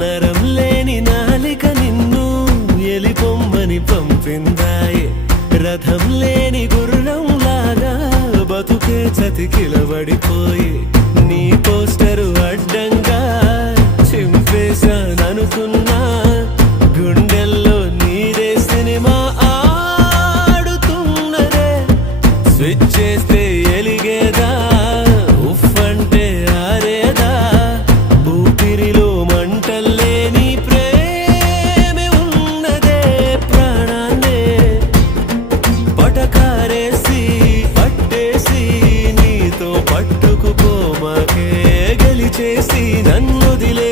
నరం లేని నాలిక నిన్ను ఎలిపొమ్మని పంపిందాయే రథం లేని గుర్రం లాగా బతుకే చతికిలబడిపోయి నీ పోస్టరు అడ్డంగా చింపేశాననుకున్నా గుండెల్లో నీదే సినిమా ఆడుతున్నదే స్విచ్ చేస్తే ఎలిగేదా ఉఫ్ అంటే ఆరేదా ఊపిరిలో మంటల్లేని ప్రేమే ఉన్నదే ప్రాణాన్నే పటకారేసి పట్టేసి నీతో పట్టుకుపోమాకే గెలిచేసి నన్ను దిలే